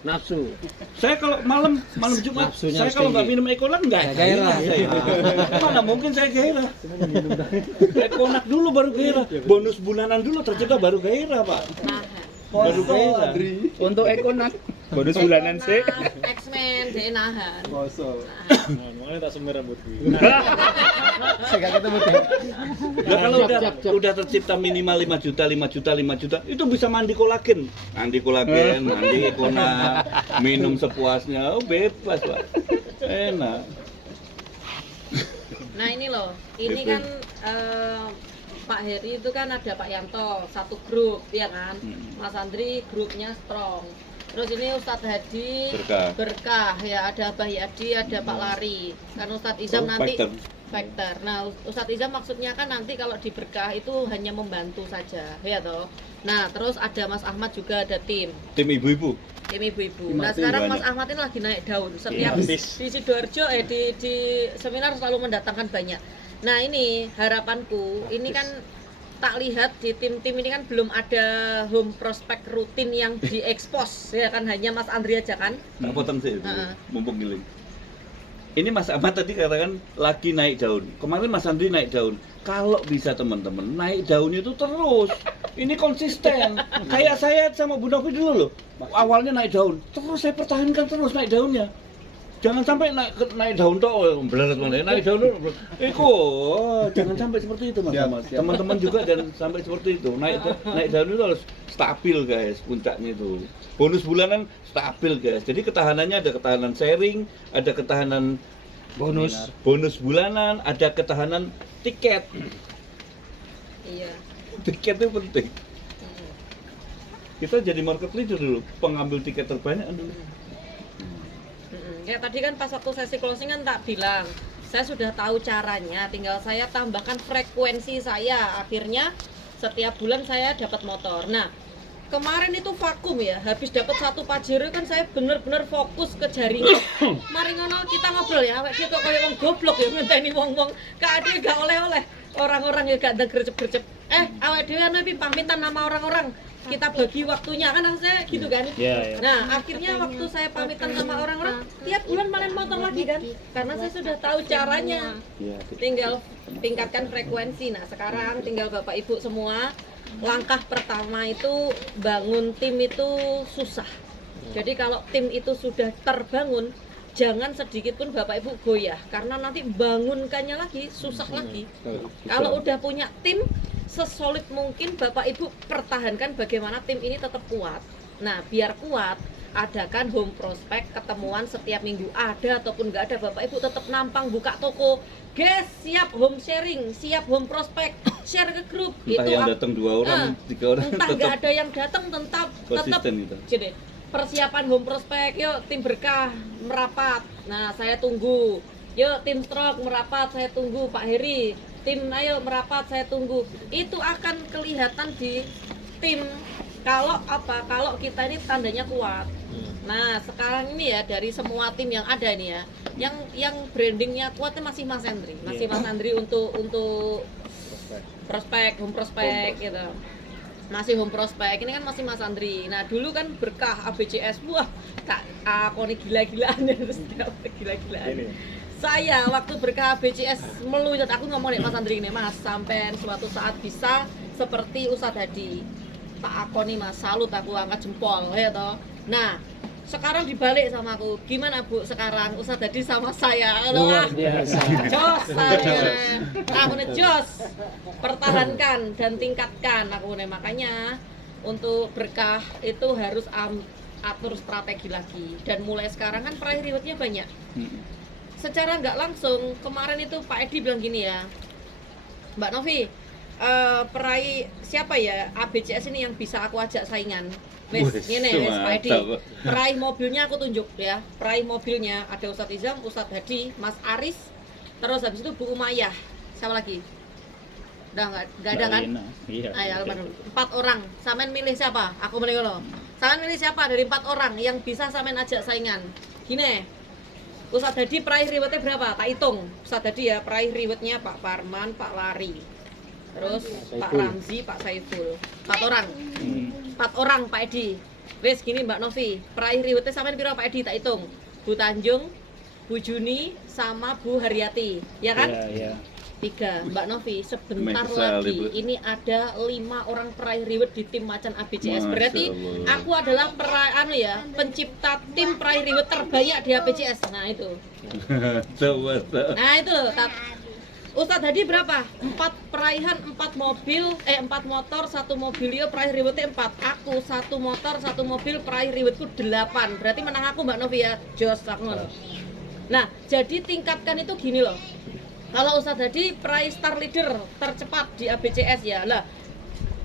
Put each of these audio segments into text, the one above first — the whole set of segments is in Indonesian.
Nafsu. Saya kalau malam Jumat, Nafsunya saya harus kalau nggak tinggi. minum ekonak nggak Gairah. Mana mungkin saya gairah. Ekonak dulu baru gairah. Bonus bulanan dulu tercipta baru gairah, Pak. Baru gairah. Untuk ekonak bonus bulanan sih. X-Men dia nahan. Makanya tak semir rambut Saya ketemu deh. Ya kalau Siap. udah tercipta minimal 5 juta, itu bisa mandi kolagen, mandi ekonak, minum sepuasnya, bebas, Pak. Enak. Nah ini loh, ini Itu. kan Pak Heri itu kan ada Pak Yanto, satu grup, ya kan? Mas Andri grupnya strong. Terus ini Ustadz Hadi berkah ya, ada Abah Yadi, ada Pak Lari. Kan Ustadz Izam nanti Factor. Nah, Ustadz Izam maksudnya kan nanti kalau di berkah itu hanya membantu saja, ya toh. Nah, terus ada Mas Ahmad juga ada tim Ibu-ibu. tim ibu-ibu. Nah sekarang Mas Ahmad ini lagi naik daun. Setiap di Sidoarjo di seminar selalu mendatangkan banyak. Nah ini harapanku, ini kan tak lihat di tim-tim ini kan belum ada home prospect rutin yang diekspos ya kan, hanya Mas Andri aja kan. Nggak potong sih, mumpung giling. Ini Mas Ahmad tadi katakan lagi naik daun. Kemarin Mas Andri naik daun. Kalau bisa teman-teman naik daunnya itu terus. Ini konsisten. Kayak saya sama Bu Novi dulu loh. Awalnya naik daun, terus saya pertahankan terus naik daunnya. Jangan sampai naik daun toh belarat mana naik daun dulu. Jangan sampai seperti itu Mas Ahmad. Teman-teman juga jangan sampai seperti itu. Naik daun itu harus stabil guys, puncaknya itu. Bonus bulanan stabil guys. Jadi ketahanannya ada ketahanan sharing, ada ketahanan bonus bulanan, ada ketahanan tiket. Iya. Tiket itu penting. Kita jadi market leader dulu, pengambil tiket terbanyak dulu. Ya tadi kan pas waktu sesi closing kan tak bilang, saya sudah tahu caranya, tinggal saya tambahkan frekuensi saya. Akhirnya setiap bulan saya dapat motor. Nah, kemarin itu vakum ya, habis dapat satu Pajero kan saya bener-bener fokus ke jaringan. Mari ngono kita ngobrol ya, awake kok kayak wong goblok ya ngenteni wong-wong kadhe gak oleh-oleh. Orang-orang ya gak gercep-gercep. Awake dhewe ana pamitan nama orang-orang. Kita bagi waktunya kan saya gitu kan. Nah, akhirnya waktu saya pamitan sama orang-orang, tiap bulan panen motor lagi kan. Karena saya sudah tahu caranya. Tinggal tingkatkan frekuensi. Nah, sekarang tinggal Bapak Ibu semua, langkah pertama itu bangun tim itu susah. Jadi kalau tim itu sudah terbangun, jangan sedikit pun Bapak Ibu goyah, karena nanti bangunkannya lagi susah lagi. Kalau udah punya tim, sesolid mungkin Bapak Ibu pertahankan bagaimana tim ini tetap kuat. Nah, biar kuat, adakan home prospect, ketemuan setiap minggu, ada ataupun nggak ada, Bapak Ibu tetap nampang buka toko. Guys, siap home sharing, siap home prospect, share ke grup. Entah itu yang datang 2 orang, 3 orang, entah nggak ada yang datang, tetap jadi persiapan home prospect. Yuk tim berkah merapat, nah saya tunggu. Yuk tim stroke merapat, saya tunggu. Pak Heri, tim ayo merapat, saya tunggu. Itu akan kelihatan di tim kalau kita ini tandanya kuat. Nah sekarang ini ya, dari semua tim yang ada nih ya, yang brandingnya kuatnya masih Mas Andri, Mas Andri untuk home prospect gitu. Masih home prospect, ini kan masih Mas Andri. Nah dulu kan berkah ABCS, wah tak akoni gila-gilaan ya, terus gila-gilaan. Saya waktu berkah ABCS melunjak, aku ngomong nih Mas Andri ini, Mas sampai suatu saat bisa seperti Ustadz Hadi, tak akoni Mas, salut, aku angkat jempol ya toh. Nah sekarang dibalik sama aku, gimana Bu sekarang Ustadz Hadi sama saya? Luar biasa. Jos saya, aku nih jos, pertahankan dan tingkatkan aku nih. Makanya untuk berkah itu harus atur strategi lagi, dan mulai sekarang kan peraih rewardnya banyak. Secara nggak langsung kemarin itu Pak Edi bilang gini ya, Mbak Novi, peraih siapa ya ABCS ini yang bisa aku ajak saingan? Wes, ini wes Pak Edi. Peraih mobilnya aku tunjuk ya. Peraih mobilnya ada Ustadz Izam, Ustadz Hadi, Mas Aris, terus habis itu Bu Umayyah. Siapa lagi? Udah nggak ada kan? Iya. Ayo, 4 orang. Samen milih siapa? Aku milih lo. Samen milih siapa dari 4 orang yang bisa samen ajak saingan? Gini, Ustadz Hadi peraih rewardnya berapa? Tak hitung. Ustadz Hadi ya, peraih rewardnya Pak Parman, Pak Lari, terus Pak Ramzi, Pak Saiful. 4 orang. 4 orang Pak Edi. Wes gini Mbak Novi, peraih riwetnya sampean piro Pak Edi tak hitung. Bu Tanjung, Bu Juni sama Bu Haryati, ya kan? Iya. 3. Mbak Novi, sebentar Mesal, lagi Ibu. ini ada 5 orang peraih riwet di tim Macan ABCS. Masya Berarti Allah. aku adalah pencipta tim peraih riwet terbanyak di ABCS. Nah itu. Coba. Nah itu loh, Ustadz Hadi berapa? 4 peraihan, 4 mobil, 4 motor, 1 mobilio, peraih riwetnya 4. Aku 1 motor, 1 mobil, peraih riwetku 8. Berarti menang aku Mbak Novi ya, jos aku ngono. Nah, jadi tingkatkan itu gini loh. Kalau Ustadz Hadi peraih star leader tercepat di ABCS ya. Lah,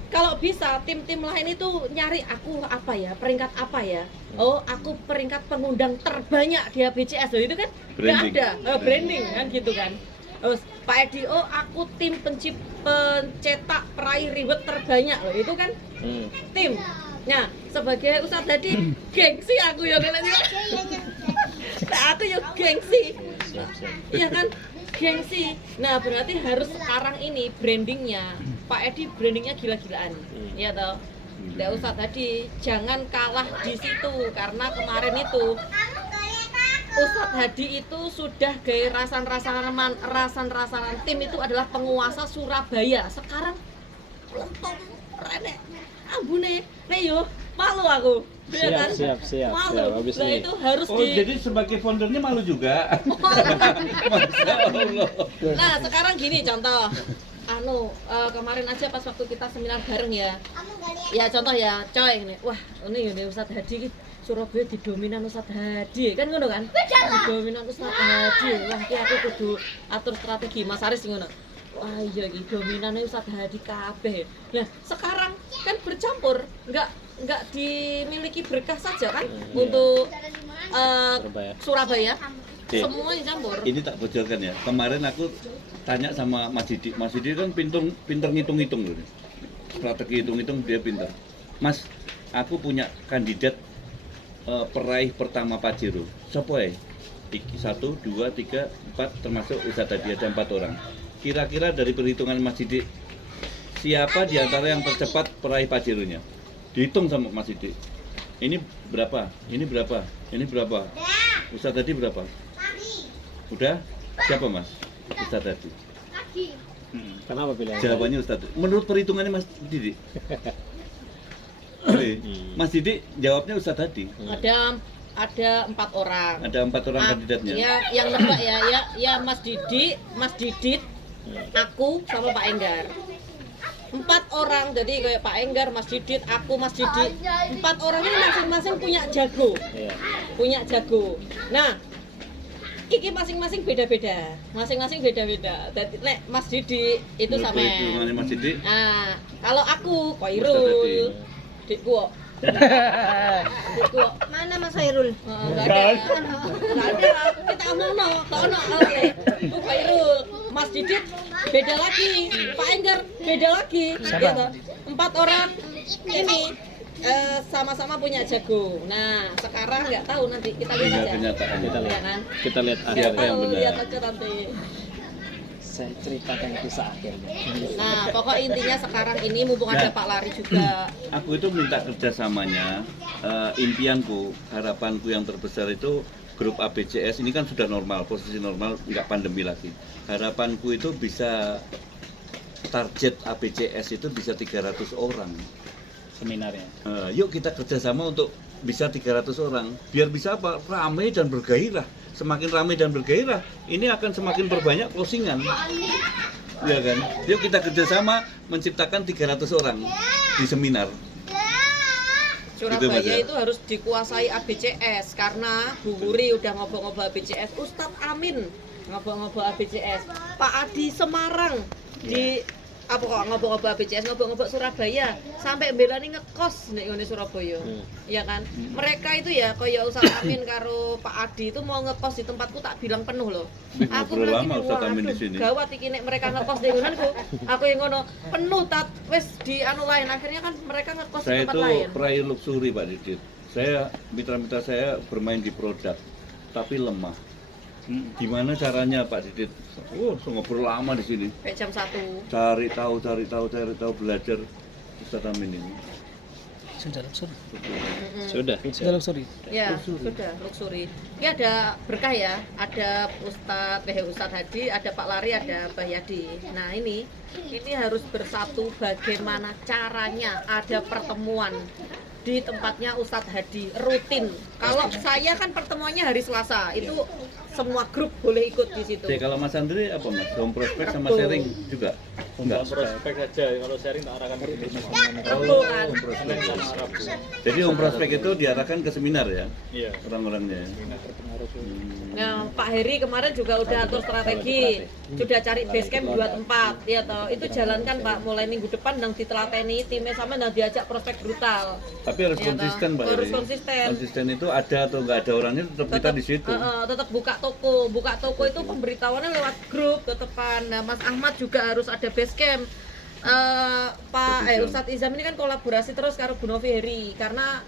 kalau bisa tim-tim lain itu nyari aku apa ya, peringkat apa ya. Oh, aku peringkat pengundang terbanyak di ABCS loh, itu kan nggak Branding. ada. Branding kan gitu kan. Terus Pak Edi, oh aku tim pencetak peraih riwet terbanyak loh, itu kan tim. Nah, sebagai Ustadz Hadi gengsi aku ya Nenek. Nah, aku ya gengsi. Iya kan? Gengsi. Nah, berarti harus sekarang ini brandingnya Pak Edi brandingnya gila-gilaan. Iya toh? Nggak usah tadi, jangan kalah di situ karena kemarin itu Ustadz Hadi itu sudah gaya rasan-rasanan tim itu adalah penguasa Surabaya. Sekarang lempem rene ambune nek yo malu aku. Iya kan? Siap. Malu. Habis Nah ini. itu harus Oh, jadi sebagai foundernya malu juga. Masya Allah. Nah, sekarang gini contoh. Kemarin aja pas waktu kita seminar bareng ya. Ya contoh ya, coy ini. Wah, ini Ustadz Hadi Surabaya didominan Ustadz Hadi kan ngono kan? Didominan Ustadz Hadi. Wah, iki aku kudu atur strategi Mas Aris ngono. Wah, iya iki dominannya Ustadz Hadi kabeh. Nah, sekarang kan bercampur, enggak dimiliki berkah saja kan untuk Surabaya. Oke. Semuanya campur. Ini tak bocorkan ya. Kemarin aku tanya sama Mas Didi. Mas Didi kan pinter ngitung-ngitung loh. Strategi hitung-hitung dia pinter. Mas, aku punya kandidat peraih pertama Pajero. Siapa ya? 1, 2, 3, 4 termasuk Ustadz Hadi ada 4 orang. Kira-kira dari perhitungan Mas Didi, siapa di antara yang tercepat peraih Pajeronya? Dihitung sama Mas Didi. Ini berapa? Ini berapa? Ini berapa? Ustadz Hadi berapa? Udah? Siapa Mas? Ustadz Hadi. Kenapa pilihan? Jawabannya Ustadz. Menurut perhitungannya Mas Didi. Oke. Mas Didi jawabnya Ustadz Hadi. Ada 4 orang. Ada 4 orang kandidatnya. Ya, yang nebak ya Mas Didit, aku sama Pak Enggar. 4 orang, jadi kayak Pak Enggar, Mas Didit, aku, Mas Didi. 4 orang ini masing-masing punya jago. Iya. Punya jago. Nah, iki masing-masing beda-beda. Jadi nek Mas Didi itu Menurut sama. perhitungannya Mas Didi. Nah, kalau aku Ustadz Khairul, Dikku kok. Mana Mas Hairul? Enggak ada. Kita omong awalnya. Bu Khairul, Mas Didit beda lagi, Pak Enggar beda lagi. Gitu. 4 orang ini sama-sama punya jago. Nah, sekarang nggak tahu nanti kita lihat Tinggal aja. kenyataan. Kita Ya lihat. kan? Kita lihat Nggak Siapa akhirnya. yang tahu, benar? lihat aja nanti. Saya ceritakan kisah akhirnya. Nah, pokok intinya sekarang ini mumpung ada Pak Lari juga. Aku itu minta kerjasamanya. Impianku, harapanku yang terbesar itu grup ABCS ini kan sudah normal, posisi normal, nggak pandemi lagi. Harapanku itu bisa target ABCS itu bisa 300 orang. Seminarnya. Yuk kita kerjasama untuk bisa 300 orang. Biar bisa apa? Ramai dan bergairah. Semakin ramai dan bergairah, ini akan semakin berbanyak closingan. Ya kan? Yuk kita kerjasama menciptakan 300 orang di seminar. Gitu, Mas, Surabaya ya? itu harus dikuasai ABCS karena Bu Wuri udah ngobrol-ngobrol ABCS, Ustadz Amin ngobrol-ngobrol ABCS, Pak Adi Semarang di apa kok ngobrol-ngobrol ABCS, ngobrol-ngobrol Surabaya sampai belani ngekos nek ngene Surabaya. Iya kan? Mereka itu ya kaya Ustadz Amin karo Pak Adi itu mau ngekos di tempatku tak bilang penuh loh. Aku Ngobrol bilang lama gini, Ustadz Amin di waduh, sini. gawat iki nek mereka ngekos di ngonanku. Aku yang ngono penuh tat wis di anu lain akhirnya kan mereka ngekos di Saya tempat itu lain. peraih luxury Pak Didit. Saya mitra-mitra saya bermain di produk, tapi lemah. Gimana caranya Pak Didit? Ngobrol lama di sini. Kayak jam 1. Cari tahu, belajar Ustadz Amin ini. Sudah luxury. Mm-mm. Sudah luxury. Ya, sudah luxury. Ini ada berkah ya, ada Ustadz Hadi, ada Pak Lari, ada Mbah Yadi. Nah ini harus bersatu bagaimana caranya, ada pertemuan di tempatnya Ustadz Hadi rutin. Kalau saya kan pertemuannya hari Selasa, itu semua grup boleh ikut di situ. Jadi kalau Mas Andri apa Mas? Home prospect sama Betul. sharing juga? Enggak. Prospek saja, kalau sharing tak arahkan ke bisnis. Betul kan? Senin sama Rabu. Jadi home prospect itu diarahkan ke seminar ya Iya. orang-orangnya. Seminar terpengaruh. Nah, Pak Heri kemarin juga udah atur strategi, sudah cari base camp 2 tempat, ya toh. Itu jalankan Pak, mulai minggu depan dan ditelateni timnya sama dan diajak prospek brutal. Tapi harus Ya, konsisten toh. Pak. Harus Heri. konsisten. Konsisten itu ada atau nggak ada orangnya tetap kita di situ. Tetap buka toko itu pemberitahuannya lewat grup tetepan. Nah, Mas Ahmad juga harus ada base camp. Ustadz Izam ini kan kolaborasi terus karo Bu Novi Heri karena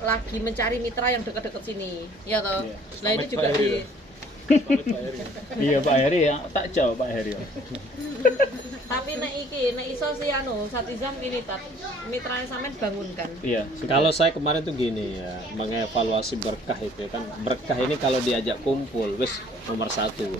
lagi mencari mitra yang dekat-dekat sini, ya toh. Iya. Nah ini Pamit juga Pak Heri, di ya. Pamit Pak Heri. Iya Pak Heri ya, tak jauh Pak Heri. tapi nek iso sih Ustadz Izam ini tat mitranya sampean bangunkan. Iya. Kalau saya kemarin tuh gini ya, mengevaluasi berkah itu kan. Berkah ini kalau diajak kumpul, wis nomor satu.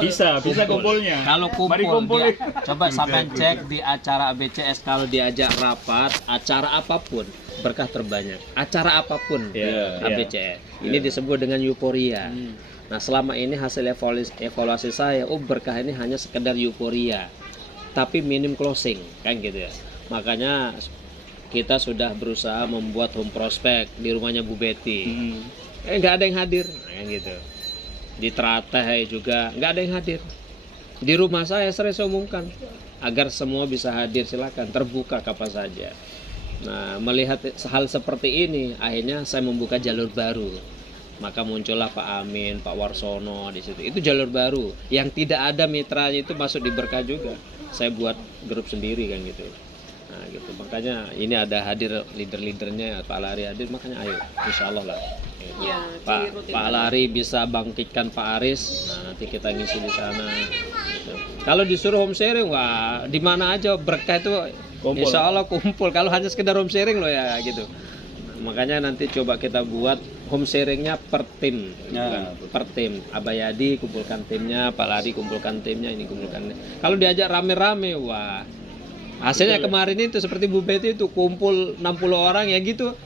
Bisa kumpulnya. Kalau Mari kumpul, kumpul. coba sampai cek di acara ABCS kalau diajak rapat, acara apapun berkah terbanyak. Acara apapun Iya, ABCS. Ini disebut dengan euforia. Nah, selama ini hasil evaluasi saya, berkah ini hanya sekedar euforia, tapi minim closing, kan gitu ya. Makanya kita sudah berusaha membuat home prospect di rumahnya Bu Betty. Nggak ada yang hadir, kayak gitu. Di Trateh juga nggak ada yang hadir. Di rumah saya sering saya umumkan agar semua bisa hadir, silakan terbuka kapan saja. Nah, melihat hal seperti ini, akhirnya saya membuka jalur baru. Maka muncullah Pak Amin, Pak Warsono di situ. Itu jalur baru yang tidak ada mitranya itu masuk di berkah juga. Saya buat grup sendiri kan gitu. Nah gitu, makanya ini ada hadir leader-leadernya, Pak Lari hadir, makanya ayo, insya Allah lah. Ya, Pak Lari bisa bangkitkan Pak Aris, nah nanti kita ngisi di sana. Gitu. Kalau disuruh home sharing, wah di mana aja berkah itu, Kumpul. insya Allah kumpul. Kalau hanya sekedar home sharing loh ya gitu. Makanya nanti coba kita buat home sharingnya per tim, Ya, per tim. Abayadi kumpulkan timnya, Pak Lari kumpulkan timnya, ini kumpulkan. Kalau diajak rame-rame, wah hasilnya kemarin itu seperti Bu Betty itu kumpul 60 orang ya gitu.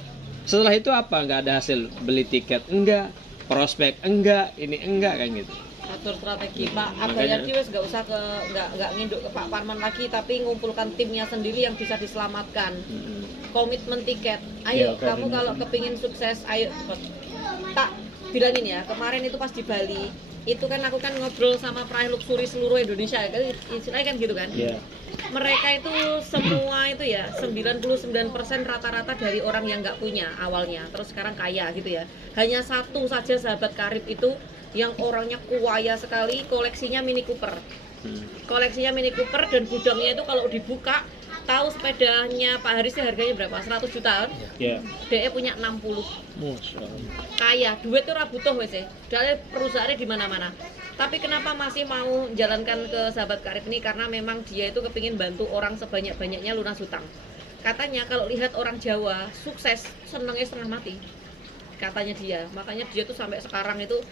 Setelah itu apa? Nggak ada hasil, beli tiket enggak, prospek enggak, ini enggak kan gitu. Atur strategi Pak Abayadi wes nggak nginduk ke Pak Parman lagi, tapi ngumpulkan timnya sendiri yang bisa diselamatkan. Komitmen tiket, ayo kamu kalau kepingin sukses, ayo tak bilangin ya. Kemarin itu pas di Bali, itu kan aku kan ngobrol sama peraih luxury seluruh Indonesia, istilahnya kan gitu kan. Iya. Mereka itu semua itu ya 99% rata-rata dari orang yang nggak punya awalnya, terus sekarang kaya gitu ya. Hanya satu saja sahabat karib itu yang orangnya kaya sekali, koleksinya Mini Cooper. Koleksinya Mini Cooper dan gudangnya itu kalau dibuka, tahu sepedanya Pak Haris harganya berapa? 100 juta kan? Iya. DE punya 60. Masya Allah. Kaya, duit tuh ora butuh wes ya. Soalnya perusahaannya di mana-mana. Tapi kenapa masih mau jalankan ke sahabat karib ini? Karena memang dia itu kepingin bantu orang sebanyak-banyaknya lunas hutang. Katanya kalau lihat orang Jawa sukses, senengnya setengah mati. Katanya dia. Makanya dia tuh sampai sekarang itu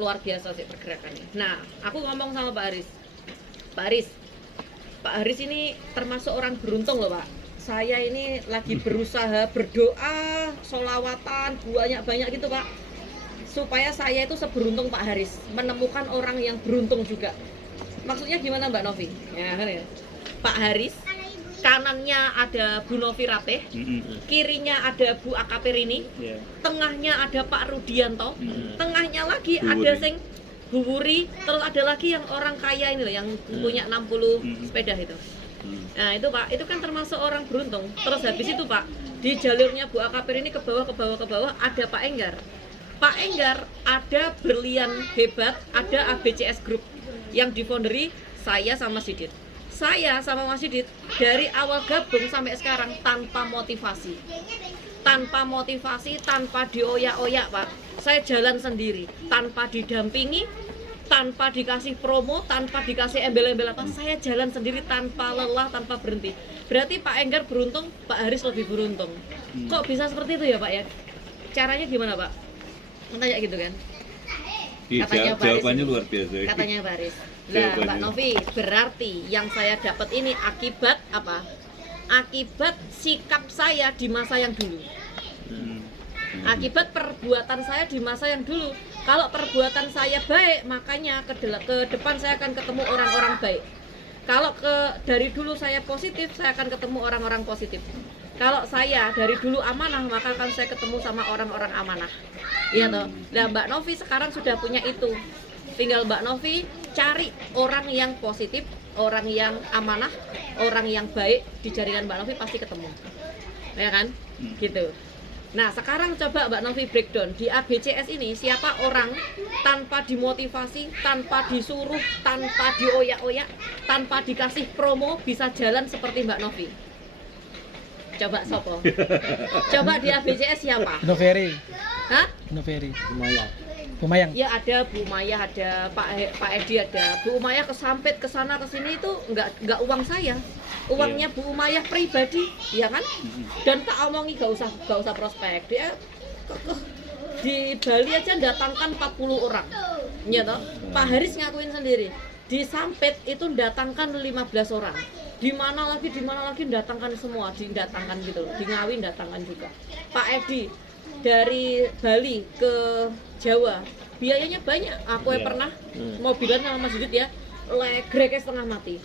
luar biasa sih pergerakannya. Nah, aku ngomong sama Pak Haris. Pak Haris ini termasuk orang beruntung loh Pak. Saya ini lagi berusaha berdoa, sholawatan, banyak-banyak gitu Pak, supaya saya itu seberuntung Pak Haris, menemukan orang yang beruntung juga. Maksudnya gimana Mbak Novi? Ya, kan ya. Pak Haris, kanannya ada Bu Novi Rateh, kirinya ada Bu Akapir ini, Iya. tengahnya ada Pak Rudianto, tengahnya lagi Bu ada Wuri. sing Bu Wuri, terus ada lagi yang orang kaya ini loh, yang punya 60 sepeda itu. Nah itu Pak, itu kan termasuk orang beruntung. Terus habis itu Pak, di jalurnya Bu Akapir ini ke bawah ada Pak Enggar. Pak Enggar ada berlian hebat, ada ABCS Group yang difounderi saya sama Sidit. Saya sama Mas Sidit dari awal gabung sampai sekarang tanpa motivasi, tanpa dioyak-oyak Pak. Saya jalan sendiri, tanpa didampingi, tanpa dikasih promo, tanpa dikasih embel-embel apa, saya jalan sendiri tanpa lelah, tanpa berhenti. Berarti Pak Enggar beruntung, Pak Haris lebih beruntung. Kok bisa seperti itu ya Pak ya? Caranya gimana Pak? Tanya gitu kan? Katanya Pak Haris Jawabannya ini. luar biasa. Katanya Pak Haris. Nah, Jawabannya. Mbak Novi, berarti yang saya dapat ini akibat apa? Akibat sikap saya di masa yang dulu. Akibat perbuatan saya di masa yang dulu. Kalau perbuatan saya baik, makanya ke depan saya akan ketemu orang-orang baik. Kalau dari dulu saya positif, saya akan ketemu orang-orang positif. Kalau saya dari dulu amanah, maka akan saya ketemu sama orang-orang amanah. Iya toh. Nah, Mbak Novi sekarang sudah punya itu. Tinggal Mbak Novi cari orang yang positif, orang yang amanah, orang yang baik di jaringan Mbak Novi pasti ketemu. Ya kan? Gitu. Nah, sekarang coba Mbak Novi breakdown di ABCS ini siapa orang tanpa dimotivasi, tanpa disuruh, tanpa dioyak-oyak, tanpa dikasih promo bisa jalan seperti Mbak Novi. Coba sopo? Coba di ABCS siapa? Noveri, Hah? Noveri, Lumayan. Pemayang. Ya ada Bu Maya, ada Pak Edi, ada Bu Maya kesampet ke sana ke sini itu nggak uang saya, uangnya Bu Maya pribadi, ya kan? Dan tak omongi gak usah prospek, dia di Bali aja datangkan 40 orang, ya toh? Pak Haris ngakuin sendiri, di Sampit itu datangkan 15 orang, di mana lagi datangkan semua, didatangkan gitu, di Ngawi datangkan juga. Pak Edi dari Bali ke Jawa biayanya banyak, aku yang pernah mobilan sama Mas Didit ya, legreknya setengah mati.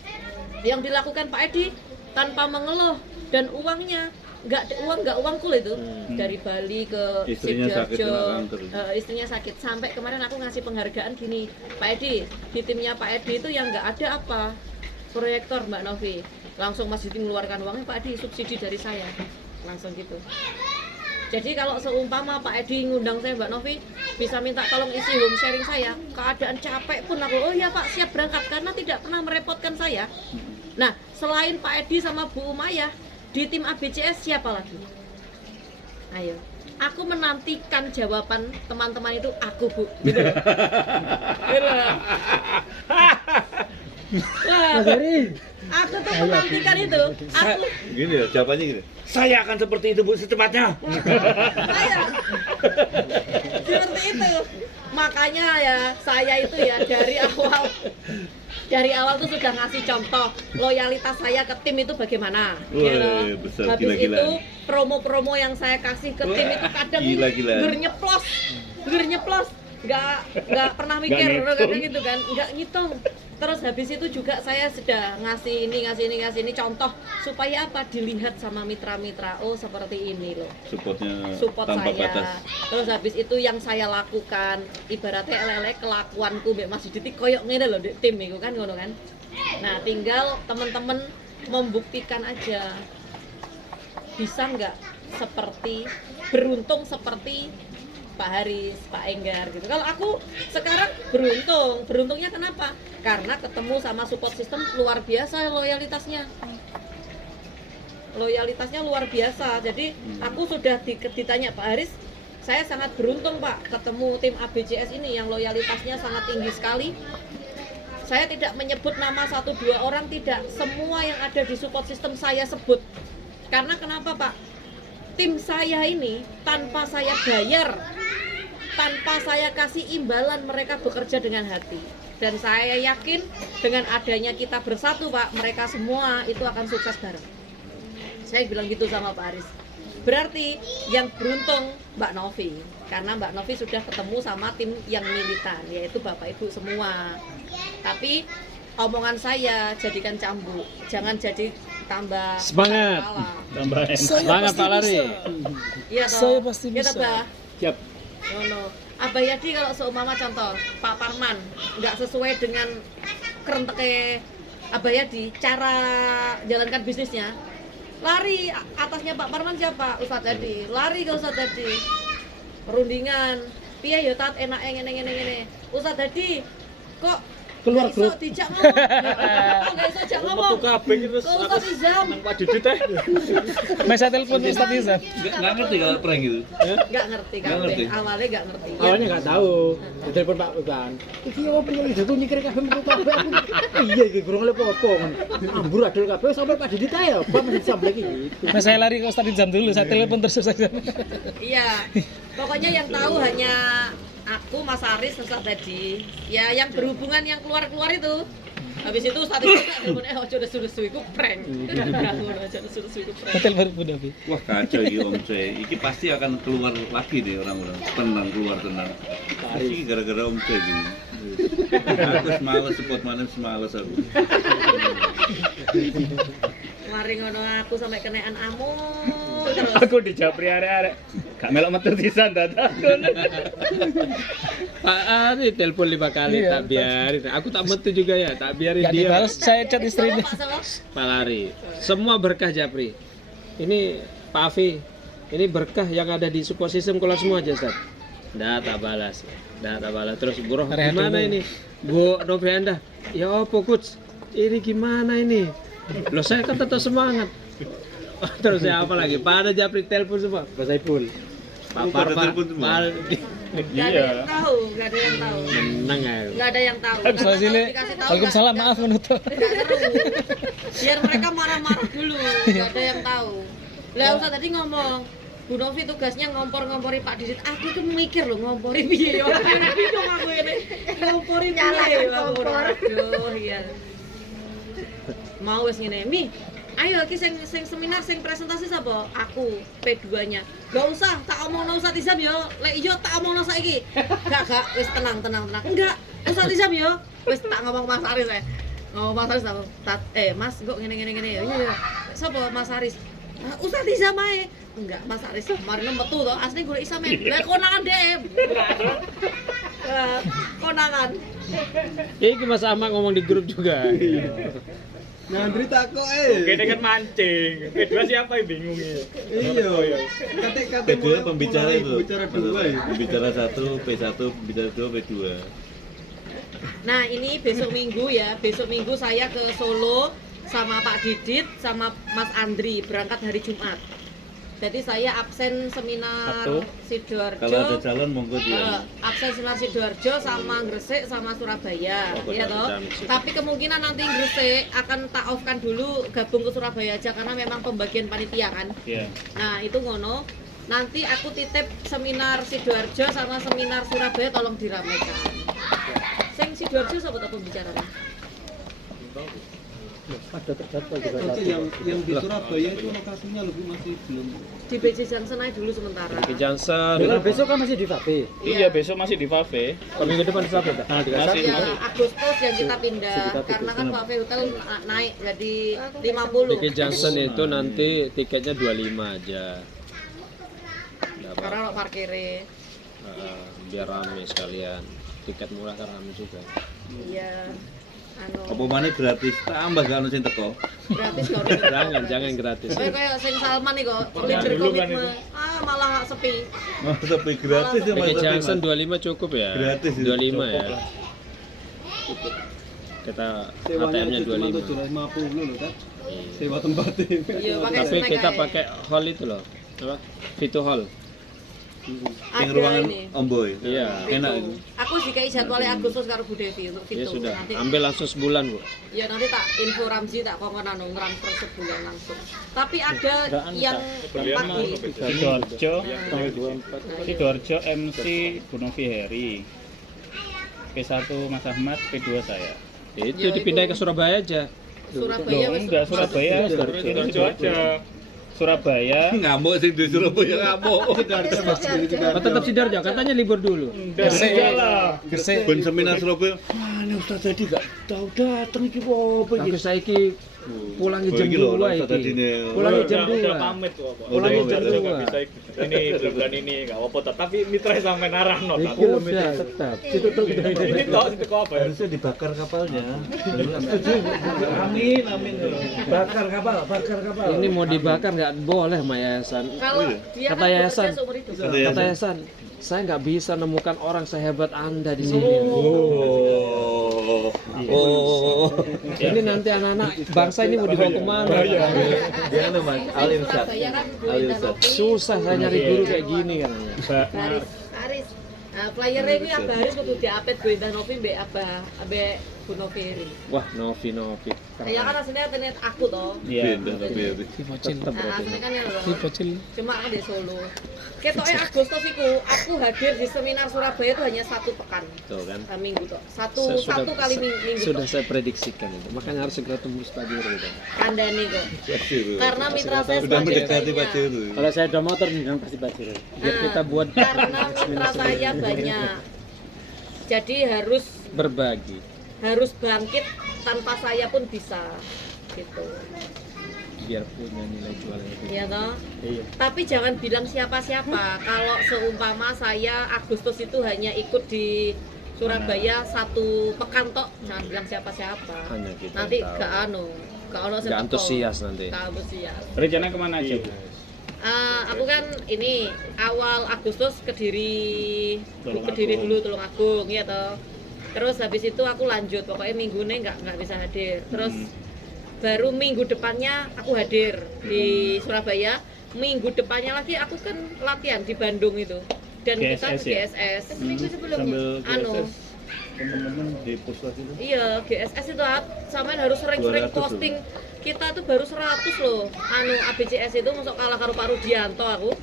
Yang dilakukan Pak Edi tanpa mengeluh dan uangnya nggak uangku itu dari Bali ke Istrinya sakit, Sidoarjo, kena kanker. istrinya sakit. Sampai kemarin aku ngasih penghargaan gini, Pak Edi, di timnya Pak Edi itu yang nggak ada apa proyektor Mbak Novi, langsung Mas Didit mengeluarkan uangnya, Pak Edi subsidi dari saya, langsung gitu. Jadi kalau seumpama Pak Edi ngundang saya Mbak Novi, bisa minta tolong isi home sharing saya, keadaan capek pun aku, oh ya Pak siap berangkat, karena tidak pernah merepotkan saya. Nah, selain Pak Edi sama Bu Umayyah, di tim ABCS siapa lagi? Ayo, aku menantikan jawaban teman-teman itu, aku Bu. Gitu loh. Gitu loh. Wah, aku tuh menantikan itu. Aku Gini ya, jawabannya gini. Saya akan seperti itu Bu secepatnya. saya seperti itu. Makanya ya saya itu ya dari awal tuh sudah ngasih contoh loyalitas saya ke tim itu bagaimana. Wah, Gitu. besar, Habis gila-gilaan. itu promo-promo yang saya kasih ke tim itu kadang Gila-gilaan. gernyeplos, nggak pernah mikir Nggak kadang ngitung. gitu kan, nggak ngitung. Terus habis itu juga saya sudah ngasih ini contoh supaya apa, dilihat sama mitra-mitra, oh seperti ini loh support tanpa saya. batas. Terus habis itu yang saya lakukan ibaratnya elek kelakuanku Mbak Mas Didi koyok ngene loh di tim itu kan ngono kan. Nah, tinggal teman-teman membuktikan aja bisa nggak seperti beruntung seperti Pak Haris, Pak Enggar gitu. Kalau aku sekarang beruntungnya kenapa? Karena ketemu sama support system luar biasa loyalitasnya luar biasa. Jadi aku sudah ditanya Pak Haris, saya sangat beruntung Pak ketemu tim ABCS ini yang loyalitasnya sangat tinggi sekali. Saya tidak menyebut nama 1-2 orang, tidak, semua yang ada di support system saya sebut. Karena kenapa Pak? Tim saya ini tanpa saya bayar, tanpa saya kasih imbalan, mereka bekerja dengan hati. Dan saya yakin dengan adanya kita bersatu Pak, mereka semua itu akan sukses bareng. Saya bilang gitu sama Pak Haris. Berarti yang beruntung Mbak Novi, karena Mbak Novi sudah ketemu sama tim yang militan, yaitu Bapak Ibu semua. Tapi omongan saya jadikan cambuk, jangan jadi tambah Semangat. kepala. Tambahin. Semangat Pak Lari. Iya toh. Saya pasti Iya toh, bisa. Bah? Siap. No. Abah Yadi kalau seumpama contoh Pak Parman nggak sesuai dengan kerenteknya Abah Yadi, cara jalankan bisnisnya, lari atasnya Pak Parman siapa? Ustadz Yadi. Lari ke Ustadz Yadi. Perundingan. Piye ya tat enake ngene. Ustadz Yadi kok keluar Nggak grup. iso dijak ngomong. Oh, nggak iso dijak ngomong. Metu kabeh terus Kok Ustaz Izam? nang Pak Didit teh. Masa telepon Ustaz Izam. Nggak ngerti kalau prank itu. Nggak ngerti Nggak ngerti. kabeh. Awalnya nggak ngerti. Ya, Awalnya nggak tahu. Ditelepon Pak Utan. Iki opo pengen jago nyikir kabeh metu kabeh. Iya iki gurung oleh apa-apa. Ambur adol kabeh sampai Pak Didit ae apa masih samblek iki. Mas saya lari ke Ustaz Izam dulu, saya telepon terus Ustaz Izam. Iya. Pokoknya yang tahu hanya aku, Mas Aris, Ustaz tadi. Ya yang berhubungan yang keluar-keluar itu. Habis itu Ustaz itu tak telepon ojo susu iku prank. Ojo susu iku prank. Telepon Bu Davi. Wah kacau iki Om C. Iki pasti akan keluar lagi deh orang-orang. Tenang keluar tenang. Pasti gara-gara Om C gini. Aku semalas support mana semalas aku. Mari ngono aku sampai kenaan amul terus. Aku dijawab arek-arek. Gak melok metu pisan dadak. Pak Ari telepon 5 kali Iya, tak biarin. Aku tak metu juga ya, tak biarin Gak dia. dibalas, saya chat istrinya. Pak Salah. Pak Ari. Semua berkah Japri. Ini Pak Afi. Ini berkah yang ada di support system keluar semua aja, Ustaz. Nggak tak balas. Nggak tak balas. Terus Bro, Rehat gimana dulu. ini? Bu Novianda. Ya opo, Coach? Ini gimana ini? Loh saya kan tetap semangat. Terus ya apa lagi? Pada Japri telepon semua. Pak Saiful. Pak Pada Parpa. telepon semua? Nggak ada yang tahu, nggak ada yang tahu. Menang ya. Nggak ada yang tahu. Habis Karena sini. kalau dikasih tahu, Waalaikumsalam, nggak- maaf menutup. nggak seru. Biar mereka marah-marah dulu, nggak ada yang tahu. Lah Ustaz tadi ngomong, Bu Novi tugasnya ngompor-ngompori Pak Didit. Aku tuh mikir loh ngompori piye ya. Bingung aku ini. Ngompori piye ya. Aduh, iya. Mau wis ngene, Mi. Ayo iki sing seminar sing presentasi sapa? Aku P2-nya. Gak usah, tak omongno Ustaz Izam yo. Lek iya tak omongno saiki. Gak, wis tenang. Enggak, Ustaz Izam yo. Wis tak ngomong Mas Aris ae. Ngomong Mas Aris aku. Mas, kok ngene. Iya. Sapa Mas Aris? Ustaz Izam ae. Enggak, Mas Aris kemarin metu to, asli golek Izam ae. Lah konangan dhewe. Konangan. Ini Mas Ahmad ngomong di grup juga. Ngandri takok Kene kan mancing. Kedua siapa yang bingung ya? Iya. Kate-kate P2 pembicara itu. Bicara dua ya. Pembicara 1, P1, pembicara 2, P2. Nah ini besok minggu ya, besok minggu saya ke Solo sama Pak Didit sama Mas Andri berangkat hari Jumat. Jadi saya absen seminar Sabtu. Sidoarjo. Kalau ada calon monggo dia. Absen seminar Sidoarjo sama Gresik sama Surabaya, Oh, ya satu toh. jam sih. Tapi kemungkinan nanti Gresik akan tak off kan dulu, gabung ke Surabaya aja karena memang pembagian panitia kan. Iya. Nah itu ngono. Nanti aku titip seminar Sidoarjo sama seminar Surabaya tolong diramekan. Sing Sidoarjo siapa tuh pembicaranya? Ada terjadwal juga Oke, satu. yang di Surabaya itu lokasinya lebih masih belum. Di BC Johnson aja dulu sementara. Ki Johnson. Dengan besok kan masih di Vape. Iya, besok masih di Vape. Minggu depan di Vape. Tanggal 31. Masih. Ya, Agustus yang kita pindah karena kan Vape Hotel naik jadi 50. Ki Johnson itu nanti tiketnya 25 aja. Nggak apa-apa. Karena lo parkirnya. Biar rame sekalian. Tiket murah kan rame juga. Iya. Apa Anu mana gratis tambah gak ono sing teko. gratis kok. Jangan gratis. Kayak sing Salman nih kok, Pernah leader dulu kan komitmen. Malah sepi. Tapi gratis ya Ki Mas. Johnson 25 cukup ya. Gratis itu. 25 ya. Cukup lah. Kita Sewanya ATM-nya aja cuma 25. 750 loh kan. Iya. Sewa tempatnya. Iya, pakai Tapi snack kita aja. pakai hall itu loh. Apa? Vito Hall. Yang Ada ruangan ini. Om Boy. Iya. Enak Itu. itu. Aku dikai jadwalnya Agustus karo Bu Devi untuk Ya Vito. sudah. Nanti Ambil langsung sebulan, Bu. ya nanti tak info Ramzi tak kongkon anu transfer sebulan langsung. Tapi ada yang pagi. Sidoarjo. Nah, Sidoarjo MC Bu Novi Heri. P1 Mas Ahmad, P2 saya. Itu Ya, dipindahin itu. ke Surabaya aja. Surabaya Loh, wis- enggak Surabaya, Sidoarjo aja. Surabaya. Ngamuk sing di Surabaya ngamuk. Oh, tetap Sidoarjo, katanya libur dulu. Gresik lah. Gresik. Ben seminar Surabaya. Mana Ustaz tadi gak tahu datang iki apa iki. Aku saiki pulangi Oh, jam iki lho, 2 Ustaz tadi iki. nih. Pulangi jam Udah 2. pamit kok. Pak. Pulangi Udah, jam udah, 2. Nggak bisa ini bulan ini enggak apa-apa tapi mitra sampai narahno tak. Udah, tetap. Ini toh itu kok apa ya? Harusnya dibakar kapalnya. Amin. Bakar kapal. Ini mau dibakar nggak boleh sama yayasan. Kalau dia Kata kan yayasan. bekerja seumur hidup. Kata yayasan, saya nggak bisa nemukan orang sehebat Anda di sini. Oh. Oh. Ini nanti anak-anak bangsa ini mau dibawa kemana? Dia Mas Alirsat. Surabaya kan Bu Alirsat. Indah Novi. Susah saya nyari guru kayak gini kan. Haris, Haris. Nah, flyer-e iki Abah Haris kudu diapit Bu Indah Novi mbek Bu Noviri. Wah, Novi. Ya kan aslinya tenet aku toh. Iya. Tetap Nah, berarti. aslinya kan ya loh. Cuma aku di Solo. Ketoknya Agustus iku aku hadir di seminar Surabaya itu hanya 1 pekan. Tuh kan. Minggu toh. Saya Satu kali minggu sudah toh. saya prediksikan itu. Makanya harus segera tembus Pak Jero itu. Kandani kok. Karena mitra saya Sudah mendekati sebagainya. Pak Jero. Kalau saya ada motor nih kan pasti Bajir. Biar kita buat Karena mitra saya banyak. Jadi harus berbagi. bangkit tanpa saya pun bisa gitu. Biar punya nilai jual yang lebih. Iya toh? Iya. Tapi jangan bilang siapa-siapa. Kalau seumpama saya Agustus itu hanya ikut di Surabaya 1 pekan tok, jangan bilang siapa-siapa. Hanya kita Nanti tahu. gak ono sing Nggak teko. antusias nanti. Gak antusias. Rencana kemana aja, Bu? Aku kan ini awal Agustus Kediri Tulungagung. dulu Tulungagung ya toh. Terus habis itu aku lanjut, pokoknya minggunya nggak bisa hadir. Terus baru minggu depannya aku hadir di Surabaya. Minggu depannya lagi aku kan latihan di Bandung itu. Dan kita GSS ke ya? GSS seminggu sebelumnya. Sambil Anu, GSS teman-teman di puskes itu. iya GSS itu sampean harus sering-sering 200 posting. Kita tuh baru 100 loh. Anu ABCS itu masuk kalah karo Pak Rudianto aku.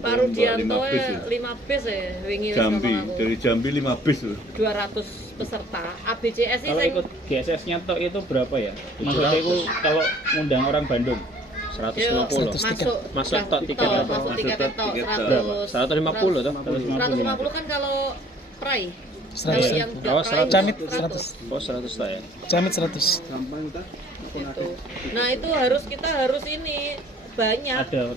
Pak Rudianto 5 bis ya wingi wis Jambi, ngomong aku. dari Jambi 5 bis loh. 200 peserta. ABCS ini Kalau sing ikut GSS-nya tok itu berapa ya? Maksudnya itu kalau ngundang orang Bandung 150. Masuk tok tiket tok, apa? masuk tiket tok tiket 100. 150 tuh. 150 kan kalau Prai. Kalau 100. yang Oh, 100. Camit 100. 100. Oh, 100 lah ya. Camit 100. Gampang kita. Gitu. Nah, itu kita harus ini banyak. ada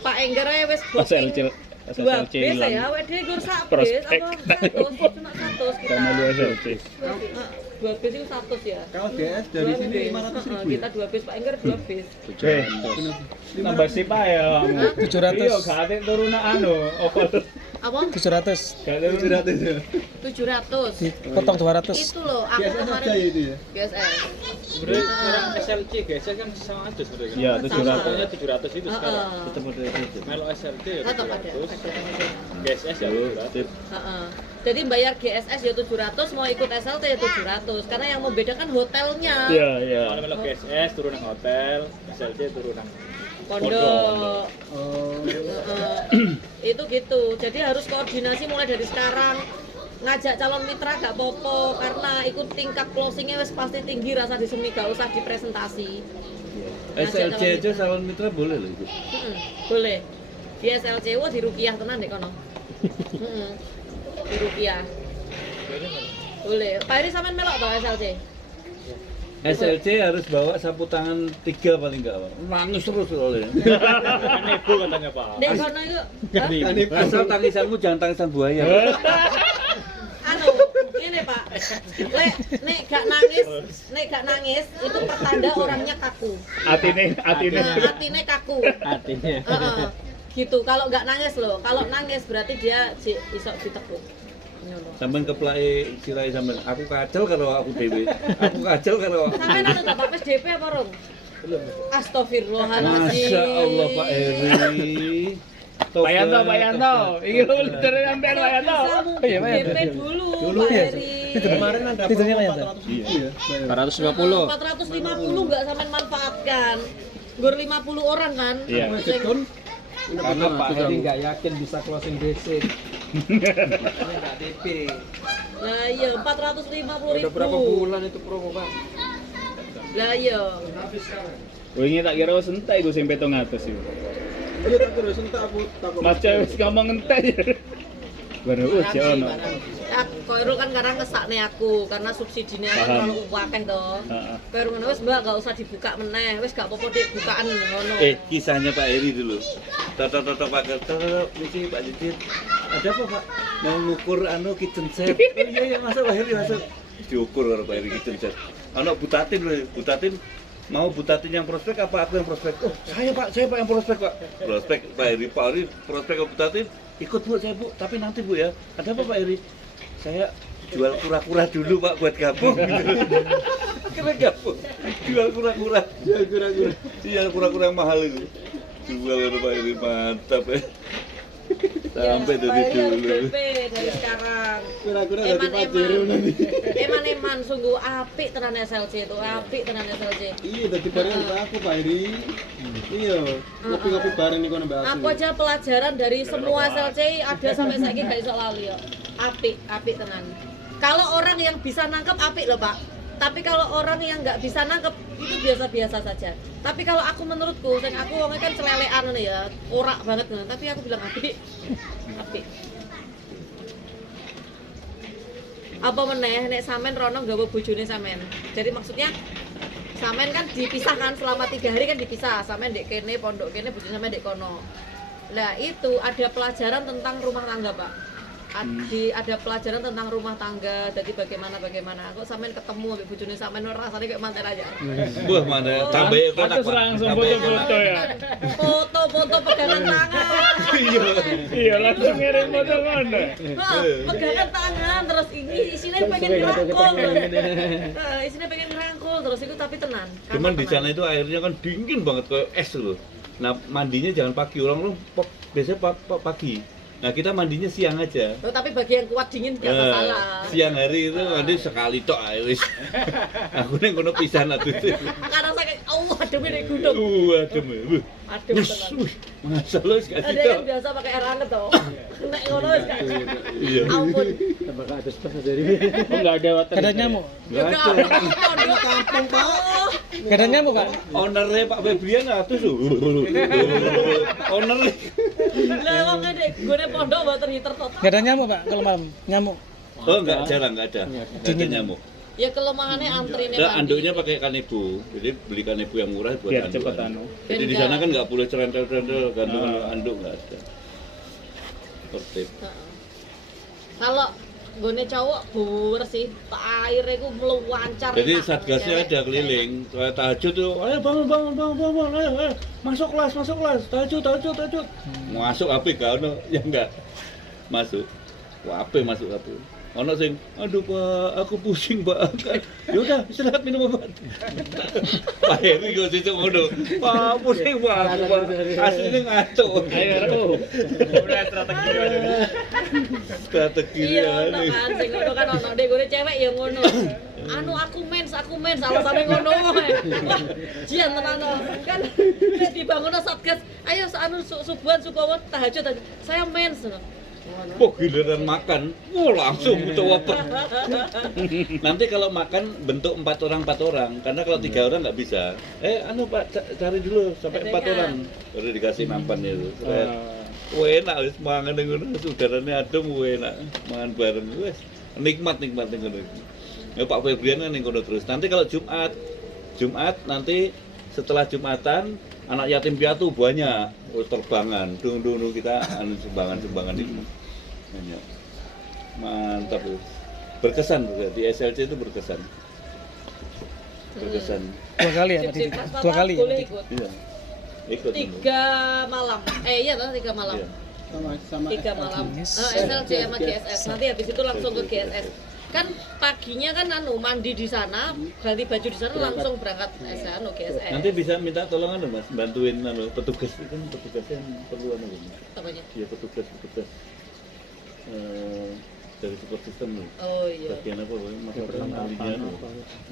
Pak Engger aja wis SLC booking 2 bis hilang. ya, awake dhewe gur sak bis Prospek. apa 100, cuma 100 kita. Sama 2 SLC. 2 bis itu 100 ya. Kalau GS dari Dua sini bis. 500 ribu Kita 2 bis, Pak Engger 2 bis. Tambah sip ae ya. 700. Iya, gak ate turun anu, opo Apa? 700. gak turun 700 ya. 700. Dipotong 200. Itu loh, aku GSS aja kemarin itu ya. GSS. Sekarang SLC GSS kan sama aja sebenarnya. Iya, Sama. 700. Pokoknya 700 itu sekarang. Heeh. Melo SLC ya Tetap ada. 700. GSS ya 700. Heeh. Jadi bayar GSS ya 700, mau ikut SLT ya 700. Karena yang membedakan hotelnya. Iya, iya. Kalau melo GSS turun nang hotel, SLC turun nang Pondok. Itu gitu. Jadi harus koordinasi mulai dari sekarang. Ngajak calon mitra gak popo karena ikut tingkat closingnya wis pasti tinggi rasa disemi gak usah dipresentasi. SLC aja calon mitra boleh loh itu. Boleh. Di SLC wo di Rukiah tenan dek kono. Di Rukiah. Boleh. Pak Iri sampean melok to SLC? SLC harus bawa sapu tangan 3 paling enggak, Pak. Nangis terus soalnya. kan ibu katanya Pak. Dek kono itu. Asal tangisanmu jangan tangisan buaya. Anu, ini Pak. Nek gak nangis itu pertanda orangnya kaku. Atine Atine kaku. Artinya. Heeh. Gitu. Kalau nggak nangis loh. Kalau nangis berarti dia iso ditekuk. Ngono. Sampeyan keplake sirai sampean. Aku kacel karo aku dhewe. Aku kacel karo aku. Sampai anu Bapak PSDP apa rong? Astagfirullahaladzim. Masya Allah Pak Eri. Pak Yanto. Iki lho litere sampean Pak Yanto. Iya, Pak Yanto. DP dulu, Pak Heri. Kemarin ada Tidurnya Pak Yanto. Iya, bayar. 450. 450 nggak sampai manfaatkan. Gur 50 orang kan? Iya. Sing- Karena Pak Heri nggak yakin bisa closing basic. Lah iya 450 Udah berapa ribu. bulan itu promo Pak? Lah iya. Wingi tak kira wis entek iku sing 700 iku. Iya tak terus entar aku takut. Mas Cewek ngomong entek ya. Baru uji ono. Ya, Koirul kan sekarang ngesakne aku karena subsidinya kan Paham. terlalu akeh to. Heeh. Koirul ngono wis Mbak gak usah dibuka meneh, wis gak apa-apa Dik bukaan ngono. Kisahnya Pak Eri dulu. Toto Pak Toto, misi Pak Didit. Ada apa Pak? Mau ngukur kitchen set. Oh iya masuk Pak Eri masuk. Diukur karo Pak Eri kitchen set. Ono butatin lho, butatin mau butatin yang prospek apa aku yang prospek? Oh, saya Pak yang prospek Pak. Prospek Pak Eri prospek ke butatin. Ikut Bu, saya Bu, tapi nanti Bu ya. Ada apa Pak Eri? Saya jual kura-kura dulu Pak buat gabung gitu. Kira gabung, jual kura-kura. Iya kura-kura yang mahal itu. Jual itu Pak ini mantap ya. Sampai dari Pak Heri harus dulu. DP dari sekarang. Kura-kura jadi pajero nanti. Eman sungguh apik tenan SLC itu, apik tenan SLC. Iya, tadi bareng aku Pak Iri. Iya, ngopi-ngopi bareng nih kono Mbak Asu. Aku aja pelajaran dari semua SLC ada sampai saiki gak iso lali ya. Apik tenan. Kalau orang yang bisa nangkep apik loh Pak. Tapi kalau orang yang nggak bisa nangkep itu biasa-biasa saja. Tapi kalau aku menurutku, sing aku wongnya kan celelekan nih ya, orak banget kan. Tapi aku bilang apik. Apa meneh nek sampean rono nggawa bojone sampean. Jadi maksudnya sampean kan dipisahkan selama 3 hari kan dipisah. Sampean ndek kene, pondok kene, bojone sampean ndek kono. Nah, itu ada pelajaran tentang rumah tangga, Pak. Ada pelajaran tentang rumah tangga, jadi bagaimana kok sampean ketemu ambek bojone sampean rasane kayak manten aja. Wah mana tambah kotak Terus langsung foto-foto ya. Foto pegangan tangan. Iya, langsung ngirim foto mana? Wah, pegangan tangan terus ini isinya pengen ngerangkul. Isinya pengen ngerangkul terus itu tapi tenan. Cuman di sana itu airnya kan dingin banget kayak es loh. Nah mandinya jangan pagi, orang biasanya pagi. Nah kita mandinya siang aja. Oh, tapi bagi yang kuat dingin gak masalah. Siang hari itu mandi sekali tok ae wis. Aku ning kono pisan atuh. Karena saya Allah adem ning gunung. Adem. Adem tenan. Masa lu gak Ada situ. yang biasa pakai air hangat toh. Nek ngono wis gak. Iya. Ampun. Tambah ke atas pas dari. Oh, nggak ada water. Ada nyamuk. Ya Nggak gak ada. ada kampung Pak. Gak ada nyamuk Kak. Ownernya Pak Febrian atus lho. Ownernya. Lah wong ngene gone pondok water heater total. Gak ada nyamuk Pak kalau malam. Nyamuk. Oh enggak, jarang enggak ada. Enggak ada nyamuk. Ya kelemahannya antrine Nah, anduknya pakai kanebo. Jadi beli kanebo yang murah buat Biar anduk. cepet anu. Jadi di sana kan enggak boleh cerentel-cerentel gantungan anduk enggak ada. Tertib. Kalau gone cowok bersih, airnya ku meluancar. Jadi enak. satgasnya Cewek ada keliling. Soal tahajud tuh, ayo bangun, ayo. Masuk kelas. Tahajud. Masuk apa gak ono? Ya enggak. Masuk. Wah, apa masuk apa? Ono sing, aduh Pak, aku pusing Pak. Ya udah, istirahat minum obat. Pak Heri kok situ ngono. Pak, pusing Pak, aku, Pak. Aslinya ngantuk. Ayo, Ratu. Udah strategi aja. Strategi Iya, ya. ono kan, sing ngono kan ono. Dek gone cewek ya ngono. Anu aku mens, alasannya ngono. Wah, jian tenan no. Kan nek dibangun satgas, ayo anu subuhan tahajud. Saya mens. Oh giliran makan, langsung coba. Nanti kalau makan bentuk 4 orang, karena kalau 3 orang nggak bisa. Anu Pak, cari dulu sampai 4 orang, baru dikasih nampan itu. Enak, wis mangan ngono, udaranya adem, enak, mangan bareng, wes nikmat ning ngono. Ya Pak Febrian kan ning kono terus. Nanti kalau Jumat nanti setelah Jumatan anak yatim piatu banyak, terbangan, dung kita anu sumbangan itu banyak, mantap tuh, berkesan berarti SLC itu berkesan. 2 kali ya tadi. 2 kali ya. Boleh Tadi. ikut. Iya, ikut. 3 malam. Iya toh 3 malam. Iya. Sama 3 malam. Yes. SLC sama GSS. Nanti habis itu langsung ke GSS. Kan paginya kan mandi di sana, ganti baju di sana langsung berangkat GSS. Nanti bisa minta tolong anu Mas, bantuin petugas itu kan petugasnya perlu anu. Apanya? Iya petugas dari support system loh. Oh iya. Bagian apa masalah ahlinya.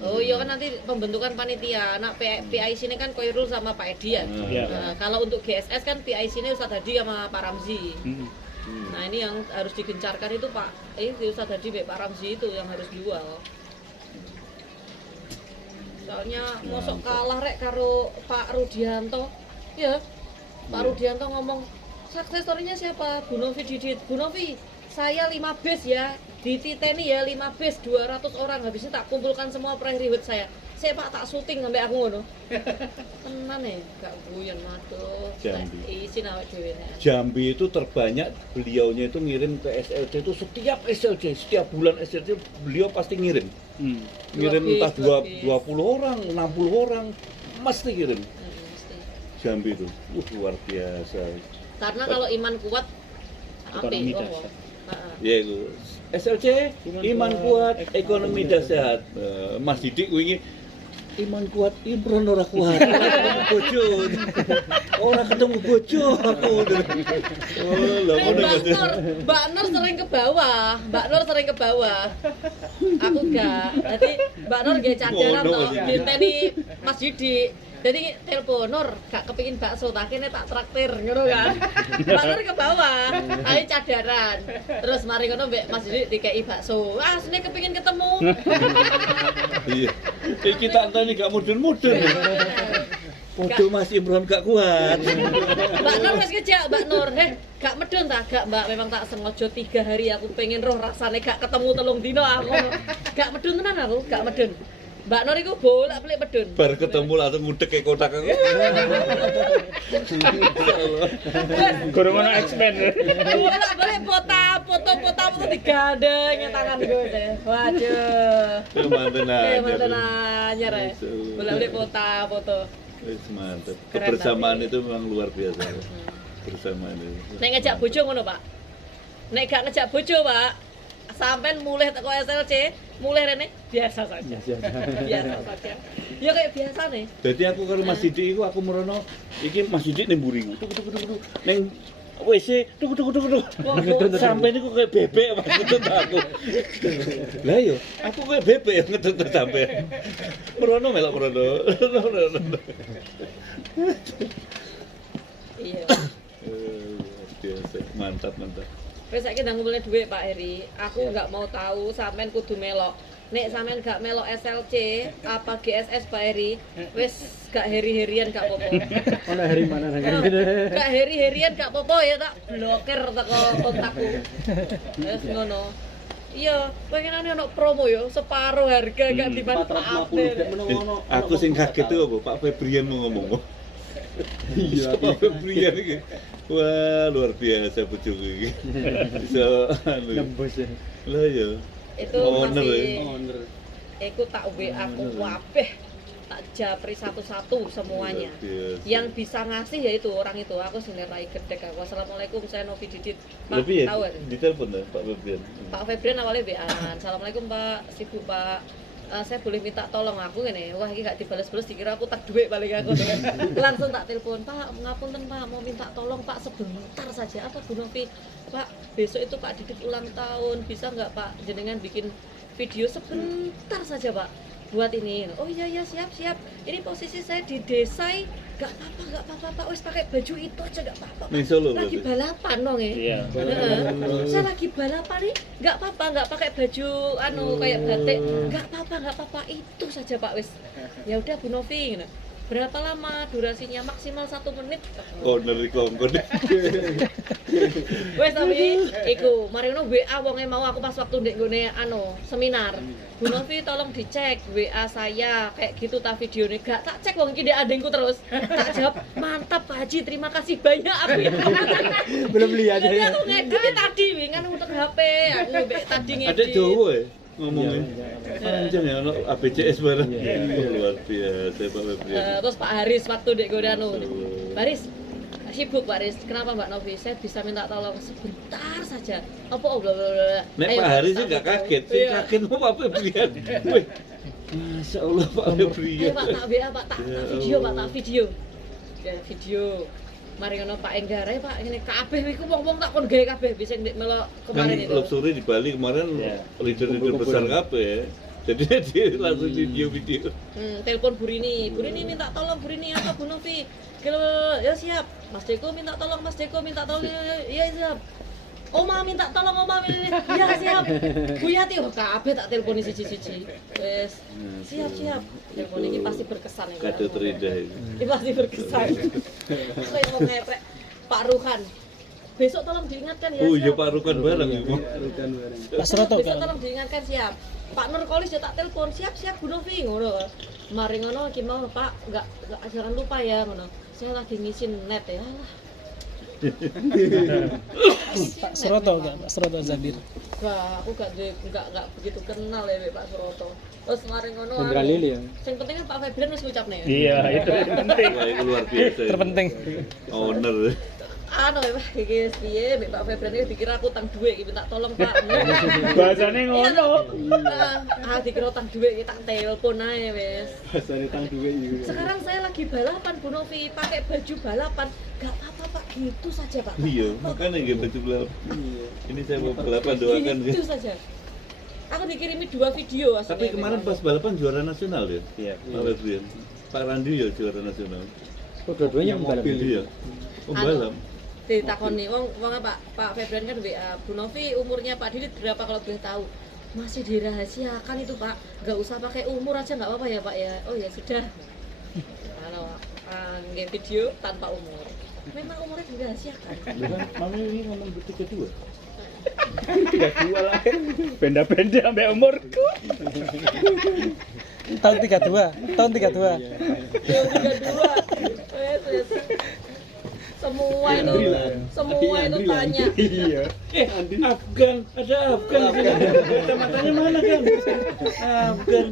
Oh iya kan nanti pembentukan panitia. Anak PIC ini kan Koirul sama Pak Edi ya. Iya. Nah, kalau untuk GSS kan PIC ini Ustadz Hadi sama Pak Ramzi. Hmm. Nah ini yang harus digencarkan itu Pak, Ustadz Hadi Pak Ramzi itu yang harus jual. Soalnya mosok kalah rek karo Pak Rudianto. Ya, Pak Rudianto ngomong sukses story-nya siapa? Bu Novi Didit. Bu Novi, saya 5 base ya, di Titeni ya 5 base 200 orang. Habisnya tak kumpulkan semua prairie saya. Saya Pak tak syuting sampai aku ngono. Tenan ya, gak guyon aduh. Jambi. Isin awake dhewe nek. Jambi itu terbanyak beliaunya itu ngirim ke SLC itu setiap bulan SLC beliau pasti ngirim. Ngirim entah Bagus. 20 orang, 60 orang mesti kirim. Mesti. Jambi itu. Luar biasa. Karena kalau iman kuat Ekonomi apik dasar. Ya itu SLC iman kuat, ekonomi sehat. Mas Didik wingi iman kuat, Imron ora kuat. Bojo. Ora ketemu bojo aku. Oh, lha ngono Mbak Nur sering ke bawah. Aku enggak. Jadi Mbak Nur nggih cadaran Ngono, toh, Mas. diteni Mas Didik. Jadi telepon Nur, gak kepingin bakso, tak kene tak traktir, ngono kan. Mbak Nur ke bawah, ayo cadaran. Terus mari ngono mbek Mas Didik dikei bakso. Ah, sini kepingin ketemu. Iya. Iki tak anteni gak mudun-mudun. Podo Mas Imron gak kuat. Mbak Nur wis kejak, Mbak Nur. Gak medun ta? Gak, Mbak. Memang tak sengaja 3 hari aku pengen roh rasane gak ketemu 3 dino aku. Gak medun tenan aku, gak medun. Mbak Nur iku bolak-balik medun. Bar ketemu langsung ngudek ke kotak aku. Kurang ono expand. Bolak-balik foto digandeng ya tangan gue deh. Waduh. Manten aja. Mantan anyar ya. Bolak-balik foto. Wis mantap. Keren Kebersamaan tapi. itu memang luar biasa. Bersamaan itu. Nek ngejak bojo ngono, Pak. Nek gak ngejak bojo, Pak, sampean mulih teko SLC, mulih rene biasa saja. Biasa saja. Ya kayak biasa nih. Jadi aku karo Mas Didik iku aku merono iki Mas Didik ning mburi. Tuk ning WC tuk. Sampai niku kayak bebek Mas ngedut aku. Lah yo, aku kayak bebek yang ngedut sampai. Merono melok merono. Iya. Biasa, mantap. Wes saiki ndang ngumpulne dhuwit Pak Heri. Aku nggak mau tahu sampean kudu melok. Nek sampean gak melok SLC apa GSS Pak Heri, wes gak heri-herian gak apa-apa. Ono hari mana nang Gak heri-herian gak apa-apa ya tak blokir teko kontakku. Wes ngono. Iya, pengenane ono promo yo, separo harga gak dimanfaatin. Aku sing kaget itu apa? Pak Febrian mau ngomong. Iya, Pak Febrian iki. Wah, luar biasa bojoku iki. Bisa nembus ya. Lah ya. Itu Owner masih aku tak WA aku kabeh tak japri satu-satu semuanya. Luar biasa. Yang bisa ngasih yaitu orang itu. Aku senerai gedek aku. Assalamualaikum, saya Novi Didit. Pak, Lebih ya? tahu kan? Ditelepon dah Pak Febrian. Pak Febrian awalnya WA-an. Assalamualaikum Pak, sibuk Pak. Saya boleh minta tolong aku ngene. Wah, ini gak dibales-bales dikira aku tak duit balik aku. Langsung tak telepon, Pak, ngapunten Pak, mau minta tolong Pak sebentar saja. Apa Bu Novi? Pak, besok itu Pak Didit ulang tahun. Bisa nggak Pak jenengan bikin video sebentar saja Pak buat ini. Oh iya siap. Ini posisi saya di desa, nggak apa-apa Pak. Wes pakai baju itu aja nggak apa-apa. Ning Solo Lagi berarti? balapan dong ya. Iya. Saya lagi balapan nih, nggak apa-apa, nggak pakai baju kayak batik, nggak apa-apa, itu saja Pak wes. Ya udah Bu Novi, gitu. Berapa lama durasinya? Maksimal 1 menit. Owner iki kongkon. Wes tapi iku mari ngono WA wonge mau aku pas waktu ndek nggone seminar. Bu Novi tolong dicek WA saya kayak gitu ta videone. Gak tak cek wong iki ndek adengku terus. Tak jawab, "Mantap Pak Haji, terima kasih banyak." Aku ya. Belum lihat Jadi ya. aku ngedit tadi wingan untuk HP. Aku mbek tadi ngedit. Ada Jawa ya ngomongnya. Iya. Panjang ya ono ABCS bareng. Luar biasa Pak Febrian. Terus Pak Haris waktu ndek nggone Pak Haris, sibuk Pak Haris. Kenapa Mbak Novi? Saya bisa minta tolong sebentar saja. Apa blablabla. Nek Pak Haris juga kaget, sih Iya. kaget mau Pak Febrian. Wih, Masya Allah Pak Ayo Febrian. Pak tak WA Pak, tak video Pak, tak video. Ya video. Mari ngono Pak Enggare Pak, ngene kabeh iku wong-wong tak kon gawe kabeh bisa ndek melok Kan kemarin itu. Luxury di Bali kemarin Iya. leader-leader besar kabeh. Jadi dia langsung video-video. Telepon Burini minta tolong Burini apa Bu Novi. Kalau ya siap. Mas Deko minta tolong, iya siap. Oma minta tolong, Oma ini. Iya siap. Bu Yati kabeh tak teleponi siji-siji. Wes siap. Telepon ini pasti berkesan ya. Kado terindah itu. Ini pasti berkesan. Kayak mau ngepek Pak Ruhan. Besok tolong diingatkan ya. Oh iya siap. Pak Rukan bareng ibu. Pak Suroto Besok kan. tolong diingatkan siap. Pak Nur Kolis ya tak telepon siap Bu Novi ngono. Mari ngono iki mau Pak enggak jangan lupa ya ngono. Saya lagi ngisin net ya lah. Pak Suroto kan, Pak Suroto Zabir. Wah, aku gak begitu kenal ya Pak Suroto. Terus mari ngono. Jenderal Lili ya. Sing penting kan Pak Febrian wis ngucapne ya. Iya, itu yang penting. Wah, itu luar biasa. itu. Terpenting. Owner. anu ya Pak, iki wis piye, Mbak Pak Febran iki dikira aku utang dhuwit iki minta tolong Pak. Bahasane ngono. Dikira utang dhuwit iki tak telepon ae wis. Bahasane tang duwe iki. Sekarang saya lagi balapan Bu Novi, pakai baju balapan. Gak apa-apa Pak, gitu saja Pak. Iya, makanya nggak betul balapan. Ini saya mau balapan doakan Gitu ya. saja. Aku dikirimi 2 video aslinya. Tapi kemarin pas balapan juara nasional ya. Iya. Pak Febrian. Pak Randi ya juara nasional. Oh, dua-duanya pembalap. Iya. Pembalap. Ditakoni wong Pak Febran kan WA, Bu Novi umurnya Pak Didit berapa kalau boleh tahu? Masih dirahasiakan itu Pak, nggak usah pakai umur aja nggak apa-apa ya Pak ya. Oh ya sudah. Kalau nge video tanpa umur, memang umurnya dirahasiakan. Bukan, mami ini ngomong kedua. Dua lah. Benda-benda sampai umurku. Tahun 32. Tahun 32. Yang 32. Wes. Semua itu tanya. Iya. Afgan, ada Afgan. Kacamatanya mana kan? Afgan.